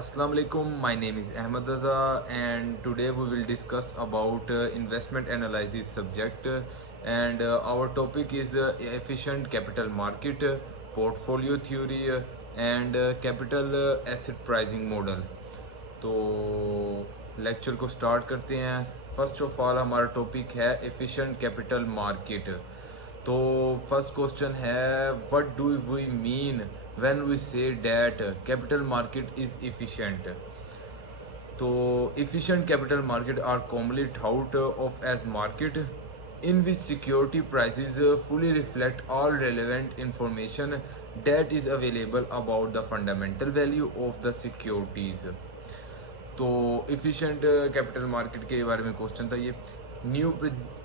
Assalamu alaikum. My name is Ahmed Raza, and today we will discuss about investment analysis subject, and our topic is efficient capital market, portfolio theory, and capital asset pricing model. तो lecture को start करते हैं। First of all हमारा topic है efficient capital market. तो first question है, what do we mean when we say that capital market is efficient. तो efficient capital market are commonly thought of as market in which security prices fully reflect all relevant information that is available about the fundamental value of the securities। तो efficient capital market के बारे में question था ये। New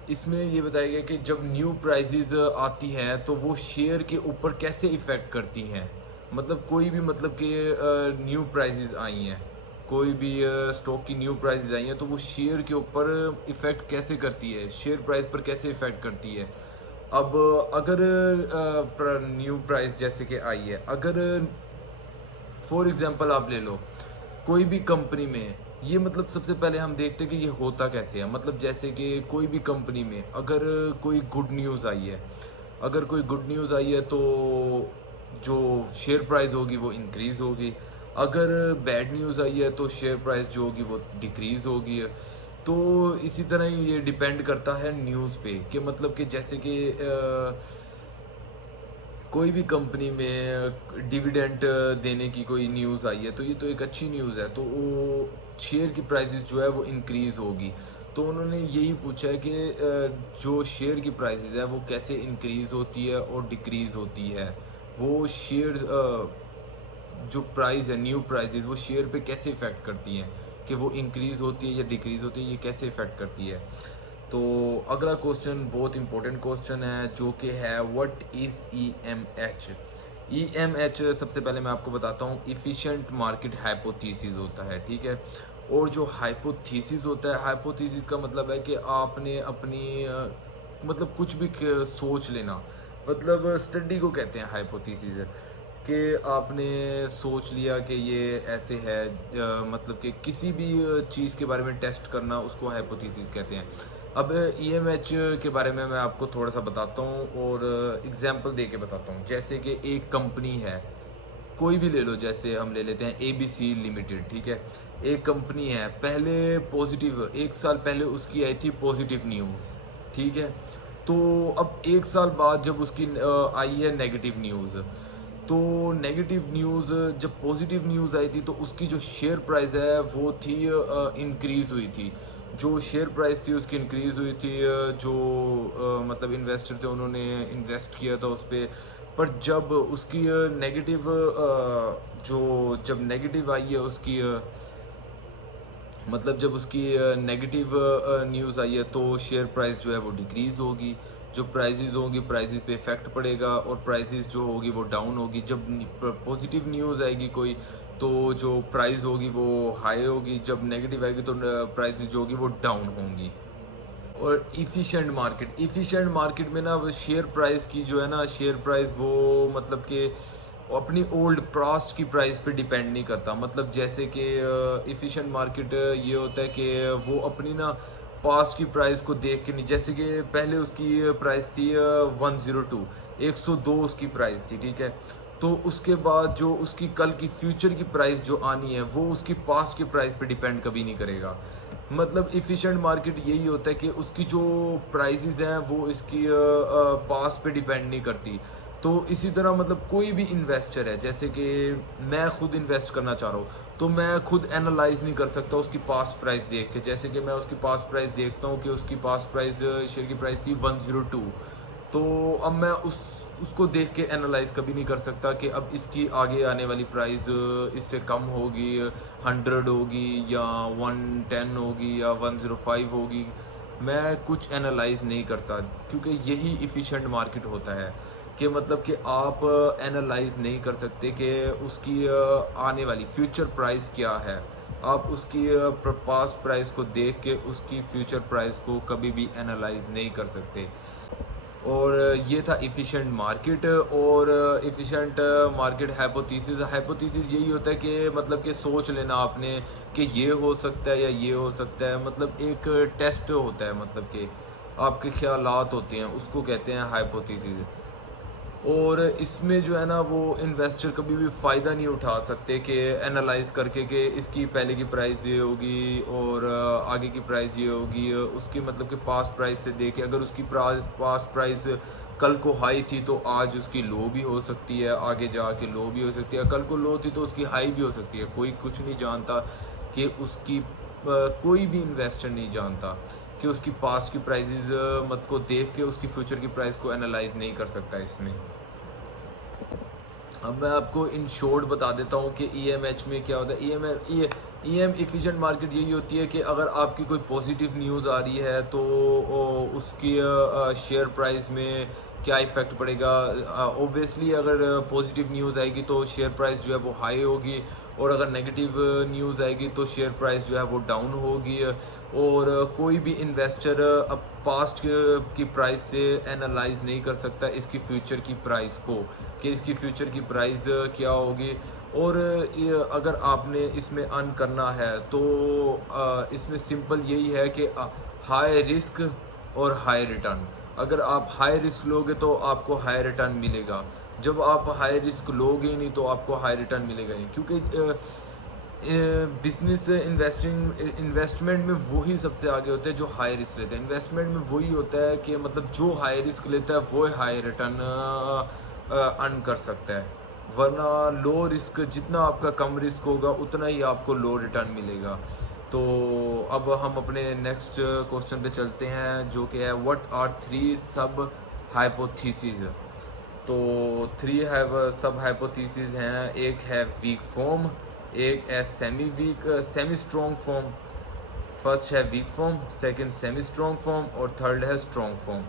इसमें ये बताया गया कि जब न्यू प्राइजेज आती हैं तो वो शेयर के ऊपर कैसे इफ़ेक्ट करती हैं। मतलब कोई भी मतलब कि न्यू प्राइजेज आई हैं, कोई भी स्टॉक की न्यू प्राइजेज आई हैं तो वो शेयर के ऊपर इफ़ेक्ट कैसे करती है, शेयर प्राइस पर कैसे इफ़ेक्ट करती है। अब अगर न्यू प्राइस जैसे कि आई है, अगर फॉर एग्जांपल आप ले लो कोई भी कंपनी में, ये मतलब सबसे पहले हम देखते हैं कि ये होता कैसे है। मतलब जैसे कि कोई भी कंपनी में अगर कोई गुड न्यूज़ आई है, अगर कोई गुड न्यूज़ आई है तो जो शेयर प्राइस होगी वो इंक्रीज़ होगी। अगर बैड न्यूज़ आई है तो शेयर प्राइस जो होगी वो डिक्रीज़ होगी। तो इसी तरह ही ये डिपेंड करता है न्यूज़ पे कि मतलब कि जैसे कि कोई भी कंपनी में डिविडेंड देने की कोई न्यूज़ आई है तो ये तो एक अच्छी न्यूज़ है, तो वो शेयर की प्राइसेस जो है वो इंक्रीज़ होगी। तो उन्होंने यही पूछा है कि जो शेयर की प्राइसेस है वो कैसे इंक्रीज़ होती है और डिक्रीज़ होती है। वो शेयर जो प्राइस है, न्यू प्राइसेस, वो शेयर पे कैसे इफ़ेक्ट करती हैं, कि वो इंक्रीज़ होती है या डिक्रीज़ होती है, ये कैसे इफ़ेक्ट करती है। तो अगला क्वेश्चन बहुत इंपॉर्टेंट क्वेश्चन है जो कि है, व्हाट इज़ EMH। EMH सबसे पहले मैं आपको बताता हूँ, इफ़िशिएंट मार्केट हाइपोथेसिस होता है, ठीक है। और जो हाइपोथेसिस होता है, हाइपोथेसिस का मतलब है कि आपने अपनी मतलब कुछ भी सोच लेना, मतलब स्टडी को कहते हैं हाइपोथेसिस, कि आपने सोच लिया कि ये ऐसे है। मतलब कि किसी भी चीज़ के बारे में टेस्ट करना उसको हाइपोथेसिस कहते हैं। अब EMH के बारे में मैं आपको थोड़ा सा बताता हूँ और एग्जांपल दे के बताता हूँ। जैसे कि एक कंपनी है, कोई भी ले लो, जैसे हम ले लेते हैं ABC लिमिटेड, ठीक है। एक कंपनी है, पहले पॉजिटिव, एक साल पहले उसकी आई थी पॉजिटिव न्यूज़, ठीक है। तो अब एक साल बाद जब उसकी आई है नेगेटिव न्यूज़, तो नेगेटिव न्यूज़ जब पॉजिटिव न्यूज़ आई थी तो उसकी जो शेयर प्राइस है वो थी इंक्रीज़ हुई थी। जो शेयर प्राइस थी उसकी इंक्रीज़ हुई थी। जो मतलब इन्वेस्टर थे उन्होंने इन्वेस्ट किया था उस पर जब उसकी नेगेटिव जो जब नेगेटिव आई है उसकी मतलब जब उसकी नेगेटिव न्यूज़ आई है तो शेयर प्राइस जो है वो डिक्रीज़ होगी। जो प्राइजेज़ होंगी, प्राइजेज़ पे इफ़ेक्ट पड़ेगा और प्राइजेज़ जो होगी वो डाउन होगी। जब पॉजिटिव न्यूज़ आएगी कोई तो जो प्राइस होगी वो हाई होगी, जब नेगेटिव आएगी तो प्राइसेस जो होगी वो डाउन होंगी। और इफ़िशिएंट मार्केट, इफ़िशिएंट मार्केट में ना वो शेयर प्राइस की जो है ना, शेयर प्राइस वो मतलब कि अपनी ओल्ड पास्ट की प्राइस पे डिपेंड नहीं करता। मतलब जैसे कि इफ़िशिएंट मार्केट ये होता है कि वो अपनी ना पास्ट की प्राइस को देख के नहीं, जैसे कि पहले उसकी प्राइस थी 102, 102 उसकी प्राइस थी, ठीक है। तो उसके बाद जो उसकी कल की फ्यूचर की प्राइस जो आनी है वो उसकी पास्ट की प्राइस पे डिपेंड कभी नहीं करेगा। मतलब इफ़िशिएंट मार्केट यही होता है कि उसकी जो प्राइसेस हैं वो इसकी पास्ट पे डिपेंड नहीं करती। तो इसी तरह मतलब कोई भी इन्वेस्टर है, जैसे कि मैं खुद इन्वेस्ट करना चाह रहा हूँ तो मैं खुद एनालाइज नहीं कर सकता उसकी पास्ट प्राइस देख के। जैसे कि मैं उसकी पास्ट प्राइस देखता हूँ कि उसकी पास्ट प्राइस शेयर की प्राइस थी 102, तो अब मैं उसको देख के एनालाइज कभी नहीं कर सकता कि अब इसकी आगे आने वाली प्राइस इससे कम होगी, 100 होगी या 110 होगी या 105 होगी। मैं कुछ एनालाइज नहीं करता, क्योंकि यही इफ़िशिएंट मार्केट होता है कि मतलब कि आप एनालाइज नहीं कर सकते कि उसकी आने वाली फ्यूचर प्राइस क्या है। आप उसकी पास्ट प्राइस को देख के उसकी फ्यूचर प्राइस को कभी भी एनालाइज नहीं कर सकते। और ये था एफिशिएंट मार्केट। और एफिशिएंट मार्केट हाइपोथेसिस यही होता है कि मतलब कि सोच लेना आपने कि ये हो सकता है या ये हो सकता है, मतलब एक टेस्ट होता है, मतलब कि आपके ख्यालात होते हैं, उसको कहते हैं हाइपोथेसिस। और इसमें जो है ना वो इन्वेस्टर कभी भी फ़ायदा नहीं उठा सकते कि एनालाइज करके कि इसकी पहले की प्राइस ये होगी और आगे की प्राइस ये होगी, उसकी मतलब कि पास्ट प्राइस से देख के अगर उसकी पास्ट प्राइस कल को हाई थी तो आज उसकी लो भी हो सकती है, आगे जाके लो भी हो सकती है, कल को लो थी तो उसकी हाई भी हो सकती है। कोई कुछ नहीं जानता कि उसकी कोई भी इन्वेस्टर नहीं जानता कि उसकी पास्ट की प्राइजेज मत को देख के उसकी फ्यूचर की प्राइस को एनालाइज नहीं कर सकता इसमें। अब मैं आपको इन शॉर्ट बता देता हूँ कि EMH में क्या होता है। EM एफिशिएंट मार्केट यही होती है कि अगर आपकी कोई पॉजिटिव न्यूज़ आ रही है तो उसकी शेयर प्राइस में क्या इफ़ेक्ट पड़ेगा। ओबियसली अगर पॉजिटिव न्यूज़ आएगी तो शेयर प्राइस जो है वो हाई होगी, और अगर नेगेटिव न्यूज़ आएगी तो शेयर प्राइस जो है वो डाउन होगी। और कोई भी इन्वेस्टर अब पास्ट की प्राइस से एनालाइज नहीं कर सकता इसकी फ्यूचर की प्राइस को, कि इसकी फ्यूचर की प्राइस क्या होगी। और अगर आपने इसमें अर्न करना है तो इसमें सिंपल यही है कि हाई रिस्क और हाई रिटर्न। अगर आप हाई रिस्क लोगे तो आपको हाई रिटर्न मिलेगा, जब आप हाई रिस्क लोगे ही नहीं तो आपको हाई रिटर्न मिलेगा नहीं, क्योंकि बिजनेस इन्वेस्टमेंट में वही सबसे आगे होते हैं जो हाई रिस्क लेते हैं। इन्वेस्टमेंट में वही होता है कि मतलब जो हाई रिस्क लेता है वो हाई रिटर्न अर्न कर सकता है, वरना लो रिस्क जितना आपका कम रिस्क होगा उतना ही आपको लो रिटर्न मिलेगा। तो अब हम अपने नेक्स्ट क्वेश्चन पे चलते हैं, जो कि है व्हाट आर 3 सब हाइपोथेसिस। तो 3 सब हाइपोथेसिस हैं। एक है वीक फॉर्म, एक है सेमी स्ट्रॉन्ग फॉर्म। फर्स्ट है weak form, second semi strong form और थर्ड है स्ट्रॉन्ग फॉर्म।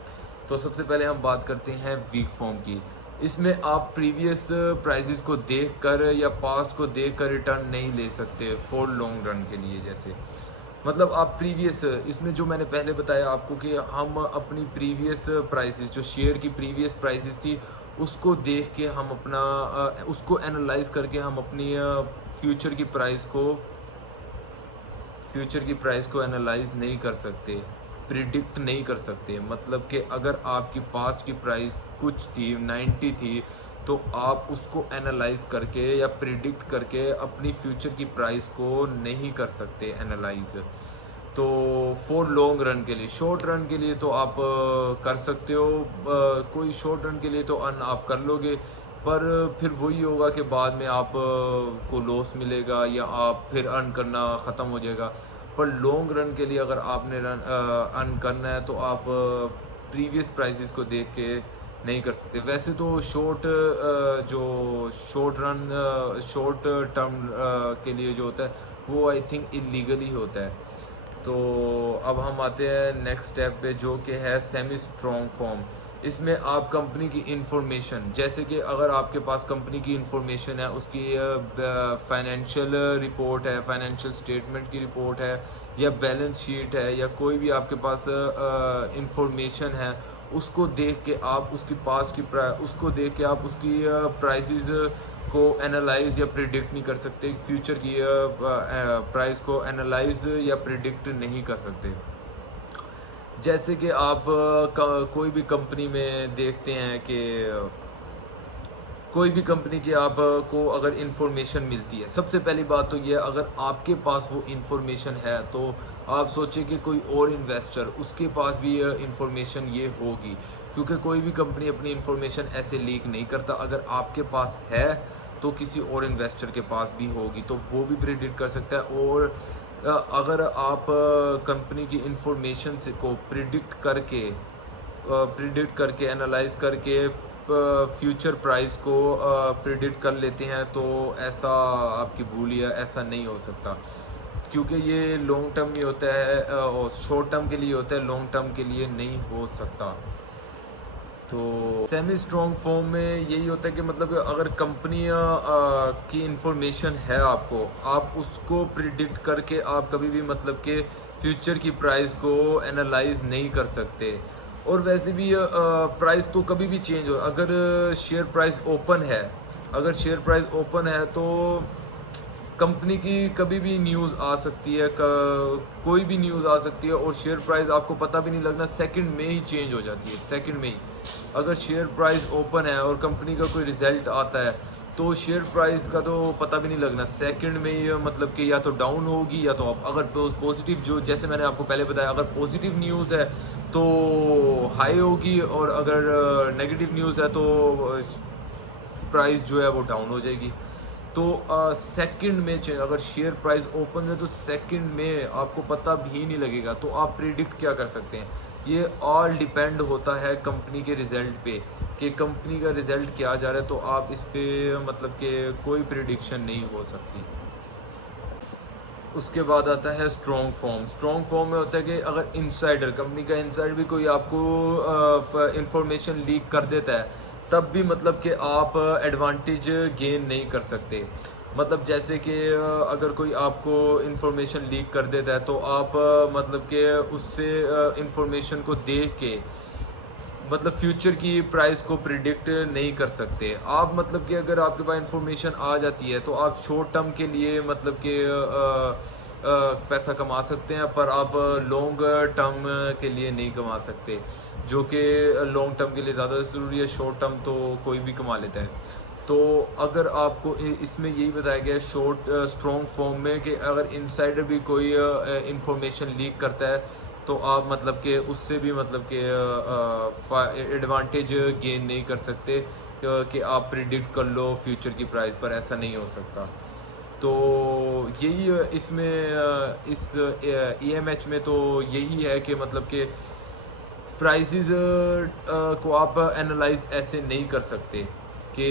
तो सबसे पहले हम बात करते हैं वीक फॉर्म की। इसमें आप प्रीवियस प्राइजेस को देखकर या पास्ट को देखकर रिटर्न नहीं ले सकते फॉर लॉन्ग रन के लिए। जैसे मतलब आप प्रीवियस, इसमें जो मैंने पहले बताया आपको कि हम अपनी प्रीवियस प्राइसेस, जो शेयर की प्रीवियस प्राइसेस थी उसको देख के हम अपना उसको एनालाइज करके हम अपनी फ्यूचर की प्राइस को एनालाइज नहीं कर सकते, प्रिडिक्ट नहीं कर सकते। मतलब कि अगर आपकी पास्ट की प्राइस कुछ थी 90 थी तो आप उसको एनालाइज करके या प्रिडिक्ट करके अपनी फ्यूचर की प्राइस को नहीं कर सकते एनालाइज। तो फॉर लॉन्ग रन के लिए, शॉर्ट रन के लिए तो आप कर सकते हो, कोई शॉर्ट रन के लिए तो अर्न आप कर लोगे, पर फिर वही होगा कि बाद में आप को लॉस मिलेगा या आप फिर अर्न करना ख़त्म हो जाएगा। पर लॉन्ग रन के लिए अगर आपने अर्न करना है तो आप प्रीवियस प्राइसेस को देख के नहीं कर सकते। वैसे तो शॉर्ट टर्म के लिए जो होता है वो आई थिंक इलीगल ही होता है। तो अब हम आते हैं नेक्स्ट स्टेप पे, जो कि है सेमी स्ट्रॉन्ग फॉर्म। इसमें आप कंपनी की इंफॉर्मेशन, जैसे कि अगर आपके पास कंपनी की इंफॉर्मेशन है, उसकी फाइनेंशियल रिपोर्ट है, फाइनेंशियल स्टेटमेंट की रिपोर्ट है या बैलेंस शीट है या कोई भी आपके पास इंफॉर्मेशन है, उसको देख के आप उसकी प्राइसेस को एनालाइज या प्रिडिक्ट नहीं कर सकते, फ्यूचर की प्राइस को एनालाइज या प्रिडिक्ट नहीं कर सकते। जैसे कि आप कोई भी कंपनी में देखते हैं कि कोई भी कंपनी की आपको अगर इंफॉर्मेशन मिलती है, सबसे पहली बात तो ये, अगर आपके पास वो इंफॉर्मेशन है तो आप सोचिए कि कोई और इन्वेस्टर उसके पास भी इंफॉर्मेशन ये होगी, क्योंकि कोई भी कंपनी अपनी इंफॉर्मेशन ऐसे लीक नहीं करता। अगर आपके पास है तो किसी और इन्वेस्टर के पास भी होगी, तो वो भी प्रिडिक्ट कर सकता है। और अगर आप कंपनी की इंफॉर्मेशन से को प्रिडिक्ट करके एनालाइज करके फ्यूचर प्राइस को प्रिडिक्ट कर लेते हैं, तो ऐसा आपकी भूल है, ऐसा नहीं हो सकता, क्योंकि ये लॉन्ग टर्म ही होता है और शॉर्ट टर्म के लिए होता है, लॉन्ग टर्म के लिए नहीं हो सकता। तो सेमी स्ट्रॉन्ग फॉर्म में यही होता है कि मतलब अगर कंपनी की इंफॉर्मेशन है आपको, आप उसको प्रिडिक्ट करके आप कभी भी मतलब कि फ्यूचर की प्राइस को एनालाइज नहीं कर सकते। और वैसे भी प्राइस तो कभी भी चेंज हो, अगर शेयर प्राइस ओपन है, अगर शेयर प्राइस ओपन है तो कंपनी की कभी भी न्यूज़ आ सकती है, कोई भी न्यूज़ आ सकती है और शेयर प्राइस आपको पता भी नहीं लगना, सेकंड में ही चेंज हो जाती है, सेकंड में ही। अगर शेयर प्राइस ओपन है और कंपनी का कोई रिजल्ट आता है तो शेयर प्राइस का तो पता भी नहीं लगना, सेकंड में ही मतलब कि या तो डाउन होगी या तो अप। अगर पॉजिटिव, जो जैसे मैंने आपको पहले बताया, अगर पॉजिटिव न्यूज़ है तो हाई होगी और अगर नेगेटिव न्यूज़ है तो प्राइस जो है वो डाउन हो जाएगी। तो सेकंड में अगर शेयर प्राइस ओपन है तो सेकंड में आपको पता भी नहीं लगेगा। तो आप प्रिडिक्ट क्या कर सकते हैं, ये ऑल डिपेंड होता है कंपनी के रिजल्ट पे, कि कंपनी का रिजल्ट क्या जा रहा है, तो आप इस पे मतलब कि कोई प्रिडिक्शन नहीं हो सकती। उसके बाद आता है स्ट्रॉन्ग फॉर्म। स्ट्रॉन्ग फॉर्म में होता है कि अगर इनसाइडर, कंपनी का इनसाइडर भी कोई आपको इंफॉर्मेशन लीक कर देता है, तब भी मतलब कि आप एडवांटेज गेन नहीं कर सकते। मतलब जैसे कि अगर कोई आपको इंफॉर्मेशन लीक कर देता है तो आप मतलब कि उससे इंफॉर्मेशन को देख के मतलब फ्यूचर की प्राइस को प्रिडिक्ट नहीं कर सकते आप। मतलब कि अगर आपके पास इंफॉर्मेशन आ जाती है तो आप शॉर्ट टर्म के लिए मतलब कि पैसा कमा सकते हैं, पर आप लॉन्ग टर्म के लिए नहीं कमा सकते, जो कि लॉन्ग टर्म के लिए ज़्यादा ज़रूरी है। शॉर्ट टर्म तो कोई भी कमा लेता है। तो अगर आपको इसमें यही बताया गया है स्ट्रॉन्ग फॉर्म में, कि अगर इनसाइडर भी कोई इंफॉर्मेशन लीक करता है तो आप मतलब कि उससे भी मतलब कि एडवांटेज गेन नहीं कर सकते कि आप प्रिडिक्ट कर लो फ्यूचर की प्राइस पर, ऐसा नहीं हो सकता। तो यही इसमें इस EMH में तो यही है कि मतलब कि प्राइसेस को आप एनालाइज ऐसे नहीं कर सकते कि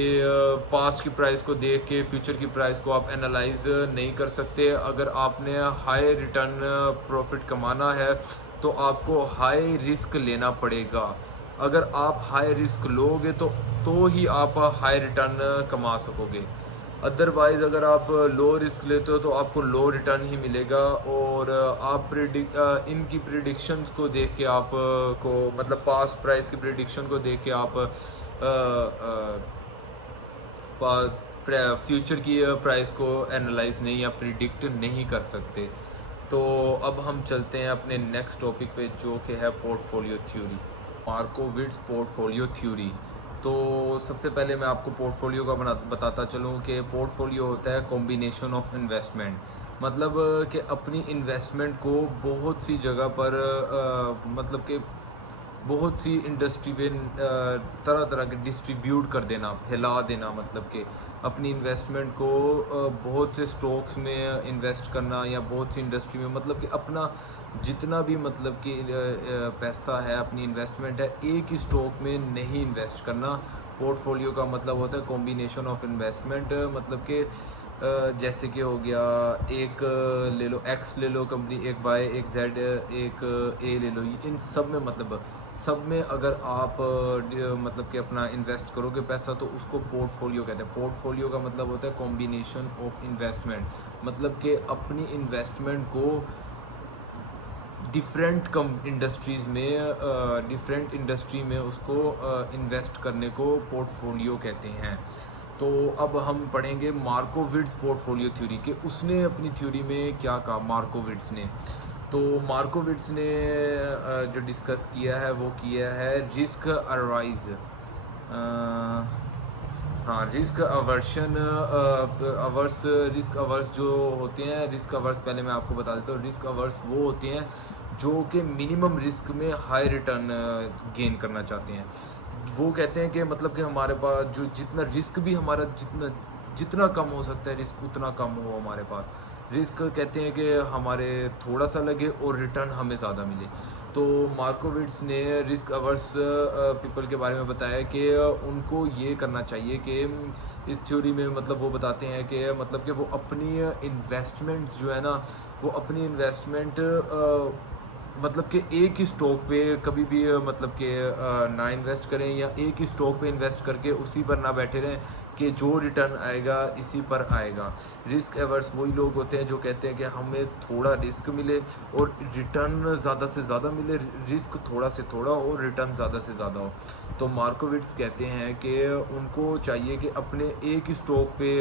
पास्ट की प्राइस को देख के फ्यूचर की प्राइस को आप एनालाइज नहीं कर सकते। अगर आपने हाई रिटर्न प्रॉफिट कमाना है तो आपको हाई रिस्क लेना पड़ेगा। अगर आप हाई रिस्क लोगे तो ही आप हाई रिटर्न कमा सकोगे। अदरवाइज़ अगर आप लो रिस्क लेते हो तो आपको लो रिटर्न ही मिलेगा। और आप इनकी प्रिडिक्शंस को देख के आप को मतलब पास्ट प्राइस की प्रिडिक्शन को देख के आप फ्यूचर की प्राइस को एनालाइज नहीं या प्रिडिक्ट नहीं कर सकते। तो अब हम चलते हैं अपने नेक्स्ट टॉपिक पे, जो कि है पोर्टफोलियो थ्योरी, मार्कोविट्ज़ पोर्टफोलियो थ्योरी। तो सबसे पहले मैं आपको पोर्टफोलियो का बताता चलूँ कि पोर्टफोलियो होता है कॉम्बिनेशन ऑफ इन्वेस्टमेंट। मतलब कि अपनी इन्वेस्टमेंट को बहुत सी जगह पर मतलब कि बहुत सी इंडस्ट्री में तरह तरह के डिस्ट्रीब्यूट कर देना, फैला देना। मतलब कि अपनी इन्वेस्टमेंट को बहुत से स्टॉक्स में इन्वेस्ट करना या बहुत सी इंडस्ट्री में, मतलब कि अपना जितना भी मतलब कि पैसा है, अपनी इन्वेस्टमेंट है, एक ही स्टॉक में नहीं इन्वेस्ट करना। पोर्टफोलियो का मतलब होता है कॉम्बिनेशन ऑफ इन्वेस्टमेंट। मतलब कि जैसे कि हो गया, एक ले लो एक्स ले लो कंपनी, एक वाई, एक जेड, एक ए ले लो, इन सब में मतलब सब में अगर आप मतलब कि अपना इन्वेस्ट करोगे पैसा तो उसको पोर्टफोलियो कहते हैं। पोर्टफोलियो का मतलब होता है कॉम्बिनेशन ऑफ इन्वेस्टमेंट। मतलब कि अपनी इन्वेस्टमेंट को डिफरेंट इंडस्ट्रीज़ में डिफरेंट इंडस्ट्री में उसको इन्वेस्ट करने को पोर्टफोलियो कहते हैं। तो अब हम पढ़ेंगे मार्कोविट्ज़ पोर्टफोलियो थ्योरी के उसने अपनी थ्योरी में क्या कहा मार्कोविट्ज़ ने। तो मार्कोविट्ज़ ने जो डिस्कस किया है वो किया है रिस्क अराइज, हाँ, risk aversion averse. Risk averse जो होते हैं, रिस्क अवर्स पहले मैं आपको बता देता हूँ। रिस्क अवर्स वो होते हैं जो कि मिनिमम रिस्क में हाई रिटर्न गेन करना चाहते हैं। वो कहते हैं कि मतलब कि हमारे पास जो जितना रिस्क भी हमारा जितना कम हो सकता है रिस्क उतना कम हो हमारे पास। रिस्क कहते हैं कि हमारे थोड़ा सा लगे और रिटर्न हमें ज़्यादा मिले। तो मार्कोविट्ज़ ने रिस्क अवर्स पीपल के बारे में बताया कि उनको ये करना चाहिए कि इस थ्योरी में मतलब वो बताते हैं कि मतलब कि वो अपनी इन्वेस्टमेंट्स जो है ना, वो अपनी इन्वेस्टमेंट मतलब कि एक ही स्टॉक पे कभी भी मतलब कि ना इन्वेस्ट करें, या एक ही स्टॉक पे इन्वेस्ट करके उसी पर ना बैठे रहें कि जो रिटर्न आएगा इसी पर आएगा। रिस्क एवर्स वही लोग होते हैं जो कहते हैं कि हमें थोड़ा रिस्क मिले और रिटर्न ज़्यादा से ज़्यादा मिले, रिस्क थोड़ा से थोड़ा और रिटर्न ज़्यादा से ज़्यादा हो। तो मार्कोविट्स कहते हैं कि उनको चाहिए कि अपने एक ही स्टॉक पे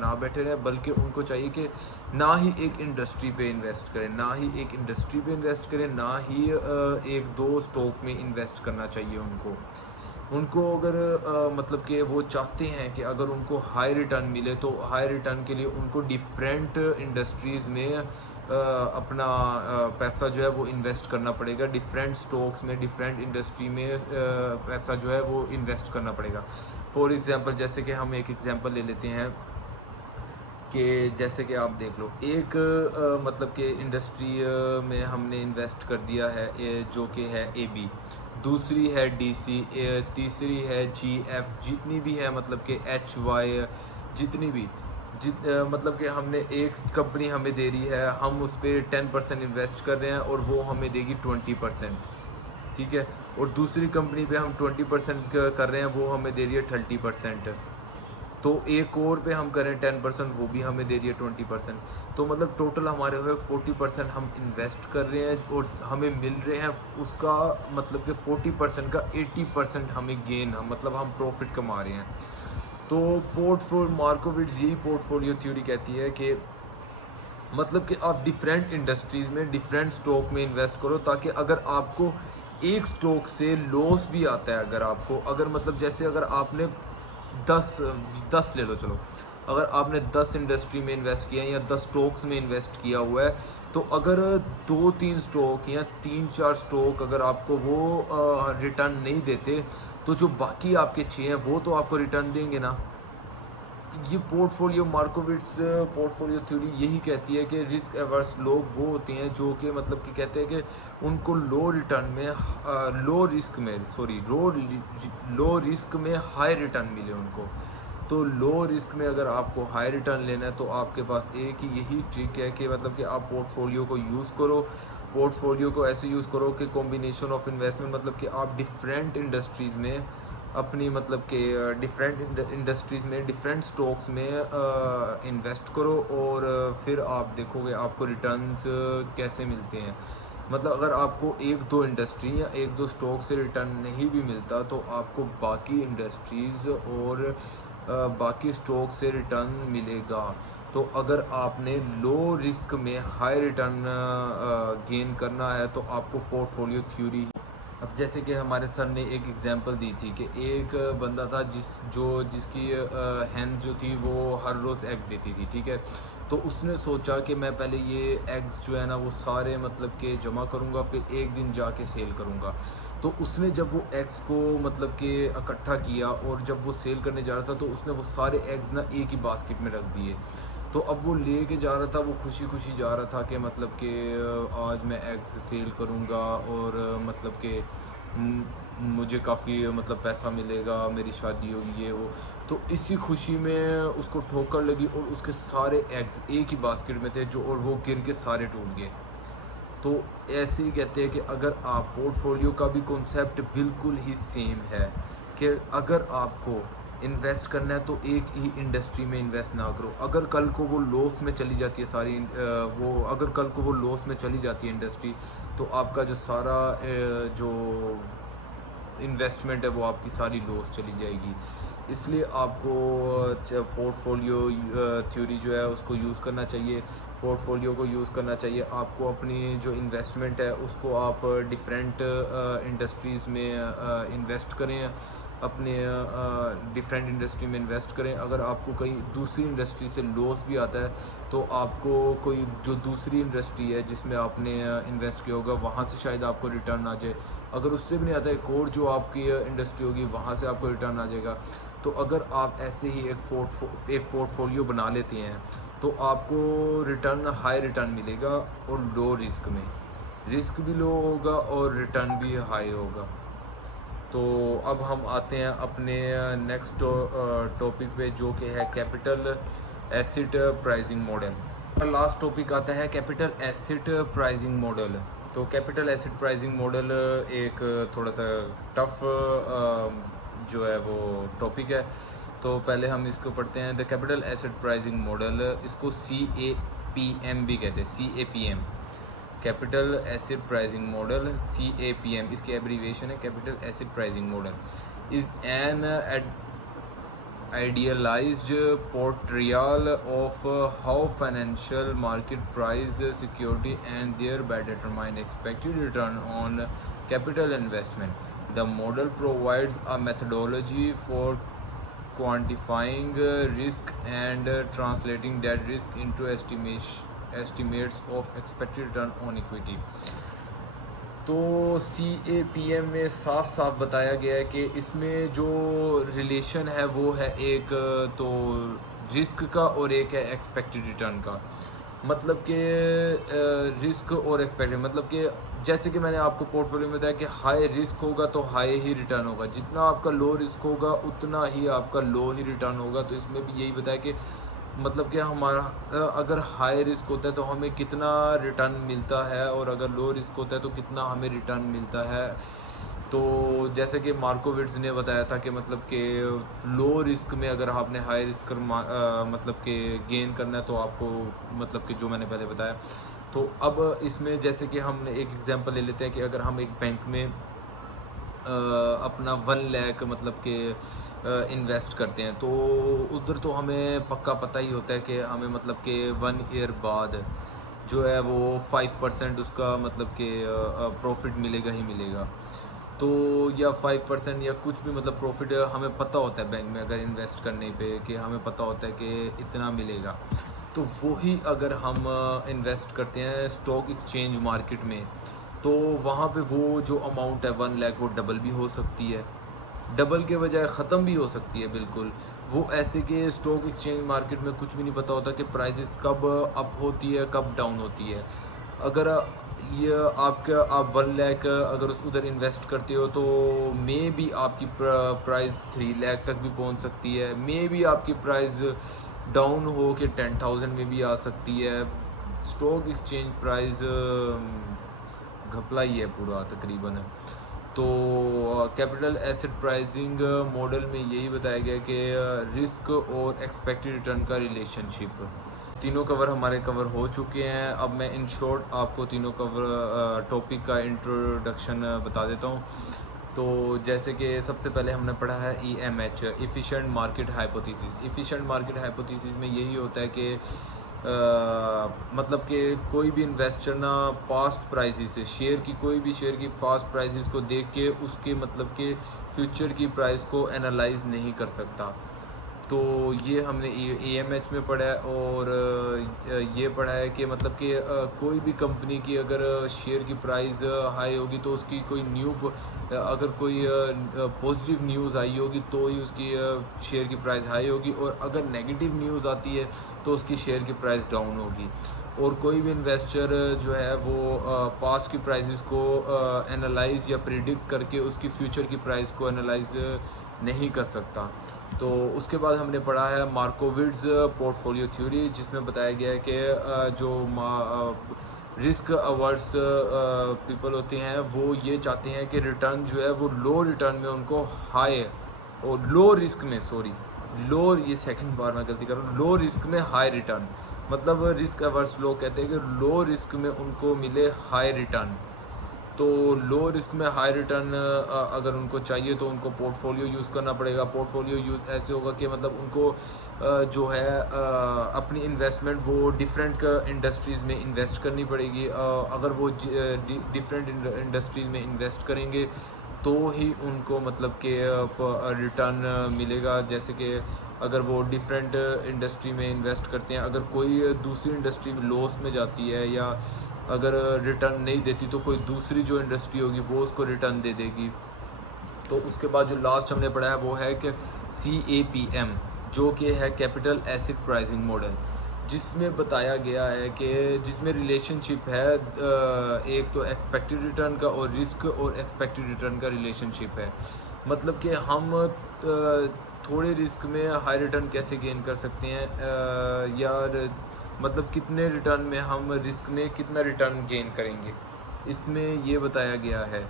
ना बैठे रहें, बल्कि उनको चाहिए कि ना ही एक इंडस्ट्री पे इन्वेस्ट करें, ना ही एक इंडस्ट्री पे इन्वेस्ट करें, ना ही एक दो स्टॉक में इन्वेस्ट करना चाहिए उनको अगर मतलब कि वो चाहते हैं कि अगर उनको हाई रिटर्न मिले तो हाई रिटर्न के लिए उनको डिफरेंट इंडस्ट्रीज़ में अपना पैसा जो है वो इन्वेस्ट करना पड़ेगा, डिफरेंट स्टॉक्स में, डिफरेंट इंडस्ट्री में पैसा जो है वो इन्वेस्ट करना पड़ेगा। फॉर एग्ज़ाम्पल जैसे कि हम एक एग्ज़ाम्पल ले लेते हैं कि जैसे कि आप देख लो एक मतलब कि इंडस्ट्री में हमने इन्वेस्ट कर दिया है जो कि है AB, दूसरी है DC, तीसरी है GF, जितनी भी है मतलब कि HY, जितनी भी मतलब कि हमने एक कंपनी हमें दे रही है, हम उस पर 10% इन्वेस्ट कर रहे हैं और वो हमें देगी 20%, ठीक है। और दूसरी कंपनी पे हम 20% कर रहे हैं, वो हमें दे रही है 30%। तो एक और पे हम करें 10%, वो भी हमें दे रही है 20%। तो मतलब टोटल हमारे हुए 40% हम इन्वेस्ट कर रहे हैं और हमें मिल रहे हैं उसका मतलब कि 40% का 80% हमें गेन, मतलब हम प्रॉफिट कमा रहे हैं। तो पोर्टफोलियो मार्कोविट्स यही पोर्टफोलियो थ्योरी कहती है कि मतलब कि आप डिफरेंट इंडस्ट्रीज़ में डिफरेंट स्टॉक में इन्वेस्ट करो, ताकि अगर आपको एक स्टॉक से लॉस भी आता है, अगर मतलब जैसे अगर आपने 10 ले लो, चलो अगर आपने 10 इंडस्ट्री में इन्वेस्ट किया है या 10 स्टॉक्स में इन्वेस्ट किया हुआ है, तो अगर 2-3 स्टॉक या 3-4 स्टॉक अगर आपको वो रिटर्न नहीं देते, तो जो बाकी आपके 6 हैं वो तो आपको रिटर्न देंगे ना। ये पोर्टफोलियो मार्कोविट्स पोर्टफोलियो थ्योरी यही कहती है कि रिस्क एवर्स लोग वो होते हैं जो कि मतलब कि कहते हैं कि उनको लो रिस्क में हाई रिटर्न मिले उनको। तो लो रिस्क में अगर आपको हाई रिटर्न लेना है तो आपके पास एक ही यही ट्रिक है कि मतलब कि आप पोर्टफोलियो को यूज़ करो। पोर्टफोलियो को ऐसे यूज़ करो कि कॉम्बिनेशन ऑफ इन्वेस्टमेंट, मतलब कि आप डिफरेंट इंडस्ट्रीज़ में अपनी मतलब कि डिफरेंट इंडस्ट्रीज़ में डिफरेंट स्टॉक्स में इन्वेस्ट करो और फिर आप देखोगे आपको रिटर्न्स कैसे मिलते हैं। मतलब अगर आपको एक दो इंडस्ट्री या एक दो स्टॉक से रिटर्न नहीं भी मिलता, तो आपको बाकी इंडस्ट्रीज़ और बाकी स्टॉक से रिटर्न मिलेगा। तो अगर आपने लो रिस्क में हाई रिटर्न गेन करना है तो आपको पोर्टफोलियो थ्योरी। अब जैसे कि हमारे सर ने एक एग्जांपल दी थी कि एक बंदा था जिसकी हैन जो थी वो हर रोज़ एग देती थी, ठीक है। तो उसने सोचा कि मैं पहले ये एग्स जो है ना वो सारे मतलब कि जमा करूँगा, फिर एक दिन जाके सेल करूँगा। तो उसने जब वो एग्स को मतलब कि इकट्ठा किया और जब वो सेल करने जा रहा था, तो उसने वो सारे एग्स ना एक ही बास्केट में रख दिए। तो अब वो ले के जा रहा था, वो खुशी खुशी जा रहा था कि मतलब कि आज मैं एग्स सेल करूँगा और मतलब कि मुझे काफ़ी मतलब पैसा मिलेगा, मेरी शादी होगी, ये वो। तो इसी खुशी में उसको ठोकर लगी और उसके सारे एग्स एक ही बास्केट में थे और वो गिर के सारे टूट गए। तो ऐसे ही कहते हैं कि अगर आप पोर्टफोलियो का भी कॉन्सेप्ट बिल्कुल ही सेम है कि अगर आपको इन्वेस्ट करना है तो एक ही इंडस्ट्री में इन्वेस्ट ना करो। अगर कल को वो लॉस में चली जाती है अगर कल को वो लॉस में चली जाती है इंडस्ट्री, तो आपका जो सारा जो इन्वेस्टमेंट है वो आपकी सारी लॉस चली जाएगी। इसलिए आपको पोर्टफोलियो थ्योरी जो है उसको यूज़ करना चाहिए, पोर्टफोलियो को यूज़ करना चाहिए। आपको अपनी जो इन्वेस्टमेंट है उसको आप डिफरेंट इंडस्ट्रीज़ में इन्वेस्ट करें, अपने डिफरेंट इंडस्ट्री में इन्वेस्ट करें। अगर आपको कहीं दूसरी इंडस्ट्री से लॉस भी आता है तो आपको कोई जो दूसरी इंडस्ट्री है जिसमें आपने इन्वेस्ट किया होगा वहाँ से शायद आपको रिटर्न आ जाए। अगर उससे भी नहीं आता, एक और जो आपकी इंडस्ट्री होगी वहाँ से आपको रिटर्न आ जाएगा। तो अगर आप ऐसे ही एक पोर्टफोलियो बना लेते हैं तो आपको हाई रिटर्न मिलेगा और लो रिस्क में, रिस्क भी लो होगा और रिटर्न भी हाई होगा। तो अब हम आते हैं अपने नेक्स्ट टॉपिक पे जो कि है capital asset pricing model. Last topic आता है कैपिटल एसेट प्राइसिंग मॉडल। तो कैपिटल एसेट प्राइसिंग मॉडल एक थोड़ा सा टफ जो है वो टॉपिक है। तो पहले हम इसको पढ़ते हैं। The capital asset pricing model, इसको CAPM भी कहते हैं, CAPM, capital asset pricing model, CAPM, इसकी एब्रीविएशन है capital asset pricing model, is an idealized portrayal of how financial market price security and thereby determine expected return on capital investment. The model provides a methodology for quantifying risk and translating that risk into estimates of expected return on equity. तो CAPM में साफ साफ बताया गया है कि इसमें जो रिलेशन है वो है एक तो रिस्क का और एक है एक्सपेक्टेड रिटर्न का। मतलब कि रिस्क और एक्सपेक्टेड, मतलब कि जैसे कि मैंने आपको पोर्टफोलियो में बताया कि हाई रिस्क होगा तो हाई ही रिटर्न होगा, जितना आपका लो रिस्क होगा उतना ही आपका लो ही रिटर्न होगा। तो इसमें भी यही बताया कि मतलब कि हमारा अगर हाई रिस्क होता है तो हमें कितना रिटर्न मिलता है और अगर लो रिस्क होता है तो कितना हमें रिटर्न मिलता है। तो जैसे कि मार्कोविट्ज़ ने बताया था कि मतलब कि लो रिस्क में अगर आपने हाई रिस्क मतलब कि गेन करना है तो आपको मतलब कि जो मैंने पहले बताया। तो अब इसमें जैसे कि हम एक एग्जांपल ले लेते हैं कि अगर हम एक बैंक में अपना 1 लाख मतलब कि इन्वेस्ट करते हैं तो उधर तो हमें पक्का पता ही होता है कि हमें मतलब कि 1 ईयर बाद जो है वो 5% उसका मतलब कि प्रॉफिट मिलेगा ही मिलेगा। तो या 5% या कुछ भी मतलब प्रॉफिट हमें पता होता है बैंक में अगर इन्वेस्ट करने पे कि हमें पता होता है कि इतना मिलेगा। तो वही अगर हम इन्वेस्ट करते हैं स्टॉक एक्सचेंज मार्केट में तो वहाँ पे वो जो अमाउंट है 1 लाख वो डबल भी हो सकती है, डबल के बजाय ख़त्म भी हो सकती है बिल्कुल। वो ऐसे कि स्टॉक एक्सचेंज मार्केट में कुछ भी नहीं पता होता कि प्राइसेस कब अप होती है कब डाउन होती है। अगर ये आपका आप 1 लाख अगर उस उधर इन्वेस्ट करते हो तो मे भी आपकी प्राइस 3 लाख तक भी पहुंच सकती है, मे भी आपकी प्राइस डाउन हो के 10,000 में भी आ सकती है। स्टॉक एक्सचेंज प्राइस घपला ही है पूरा तकरीबन। तो कैपिटल एसेट प्राइसिंग मॉडल में यही बताया गया कि रिस्क और एक्सपेक्टेड रिटर्न का रिलेशनशिप, तीनों कवर हमारे कवर हो चुके हैं। अब मैं इन शॉर्ट आपको तीनों कवर टॉपिक का इंट्रोडक्शन बता देता हूँ। तो जैसे कि सबसे पहले हमने पढ़ा है EMH, efficient market hypothesis. Efficient market hypothesis में यही होता है कि मतलब कि कोई भी इन्वेस्टर ना पास्ट प्राइसेस से शेयर की कोई भी शेयर की पास्ट प्राइसेस को देख के उसके मतलब कि फ्यूचर की प्राइस को एनालाइज नहीं कर सकता। तो ये हमने EMH में पढ़ा है। और ये पढ़ा है कि मतलब कि कोई भी कंपनी की अगर शेयर की प्राइस हाई होगी तो उसकी कोई अगर कोई पॉजिटिव न्यूज़ आई होगी तो ही उसकी शेयर की प्राइस हाई होगी, और अगर नेगेटिव न्यूज़ आती है तो उसकी शेयर की प्राइस डाउन होगी। और कोई भी इन्वेस्टर जो है वो पास्ट की प्राइसेस को एनालाइज या प्रिडिक्ट करके उसकी फ्यूचर की प्राइस को एनालाइज नहीं कर सकता। तो उसके बाद हमने पढ़ा है मार्कोविट्ज़ पोर्टफोलियो थ्योरी, जिसमें बताया गया है कि जो रिस्क अवर्स पीपल होते हैं वो ये चाहते हैं कि रिटर्न जो है वो लो रिटर्न में उनको हाई और लो रिस्क में लो, ये सेकंड बार मैं गलती कर रहा हूँ, लो रिस्क में हाई रिटर्न, मतलब रिस्क अवर्स लोग कहते हैं कि लो रिस्क में उनको मिले हाई रिटर्न। तो लो रिस्क में हाई रिटर्न अगर उनको चाहिए तो उनको पोर्टफोलियो यूज़ करना पड़ेगा। पोर्टफोलियो यूज़ ऐसे होगा कि मतलब उनको जो है अपनी इन्वेस्टमेंट वो डिफरेंट इंडस्ट्रीज़ में इन्वेस्ट करनी पड़ेगी। अगर वो डिफरेंट इंडस्ट्रीज़ में इन्वेस्ट करेंगे तो ही उनको मतलब कि रिटर्न मिलेगा। जैसे कि अगर वो डिफरेंट इंडस्ट्री में इन्वेस्ट करते हैं, अगर कोई दूसरी इंडस्ट्री में लॉस में जाती है या अगर रिटर्न नहीं देती तो कोई दूसरी जो इंडस्ट्री होगी वो उसको रिटर्न दे देगी। तो उसके बाद जो लास्ट हमने पढ़ा है वो है कि CAPM, जो कि है कैपिटल एसेट प्राइसिंग मॉडल, जिसमें बताया गया है कि जिसमें रिलेशनशिप है एक तो एक्सपेक्टेड रिटर्न का और रिस्क और एक्सपेक्टेड रिटर्न का रिलेशनशिप है। मतलब कि हम थोड़े रिस्क में हाई रिटर्न कैसे गेन कर सकते हैं, यार मतलब कितने रिटर्न में हम रिस्क में कितना रिटर्न गेन करेंगे, इसमें ये बताया गया है।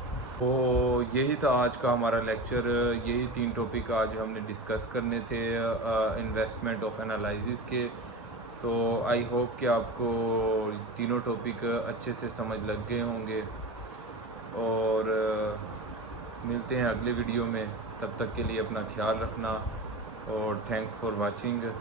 तो यही था आज का हमारा लेक्चर। यही 3 टॉपिक आज हमने डिस्कस करने थे इन्वेस्टमेंट ऑफ एनालिसिस के। तो आई होप कि आपको तीनों टॉपिक अच्छे से समझ लग गए होंगे, और मिलते हैं अगले वीडियो में। तब तक के लिए अपना ख्याल रखना, और थैंक्स फॉर वाचिंग।